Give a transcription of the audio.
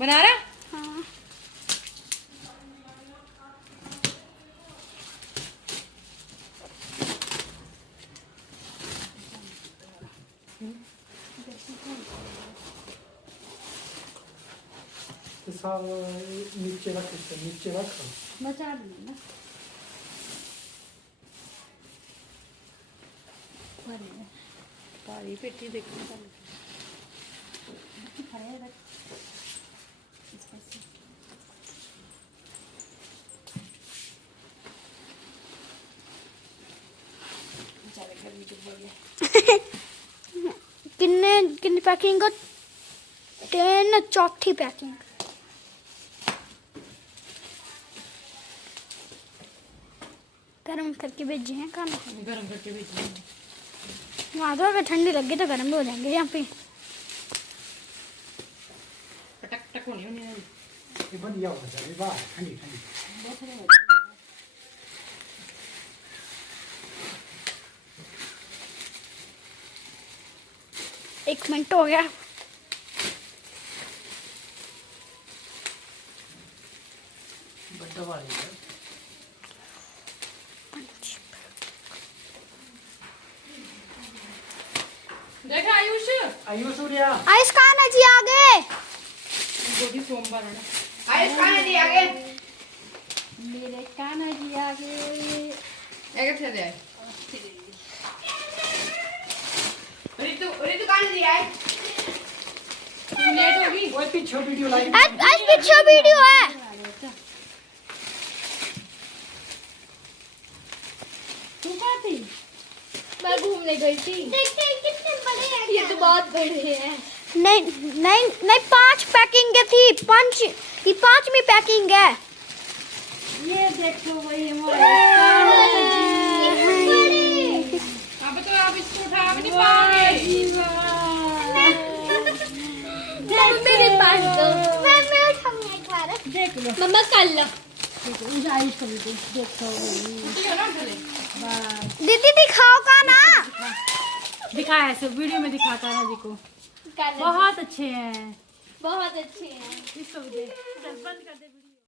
बना रहा? हाँ। नीचे रख, नीचे रख, बचा दूंगी ना। पारी पेटी देखने का किन्ने किन्नी पैकिंग को 10 चौथी पैकिंग। गरम करके भेजे हैं खाना। गरम करके भेजिए। वहाँ तो अगर ठंडी लगी तो गर्म भी हो जाएंगे यहाँ पे। टक टक होनी होनी है। ये बढ़िया हो जाएगी वाह, ठंडी ठंडी। एक मिनट हो गया। बड़ा वाली है। देखा आयुष? आयुष सूर्या। आयुष कहाँ है जी आगे? गोदी सोमवार है ना। आयुष कहाँ है जी आगे? मेरे कान्हा जी आगे। एक से दे। रितु रितु कहाँ है जी आए? लेट होगी। वो पीछे वीडियो लाइव। आज पीछे वीडियो है। तू कहाँ थी? मैं घूमने गई थी। देखते हैं कितने बड़े हैं। ये तो बहुत बड़े हैं। नहीं नहीं नहीं 5 पैकिंग थी। 5 ये 5वीं पैकिंग है। ये देखो वही हमारे अब तो आप इसको उठा भी नहीं पाओगे। मेरे पास दो। मैं उठाऊंगा एक बार। देख लो। मम्मा कर लो। उस आयुष को भी देखो। दीदी दिखाओ का ना। दिखाया है सब वीडियो में दिखाता है जी को। कर लो। बहुत अच्छे हैं। बहुत अच्छे हैं। इसको भी देख। बंद कर दे।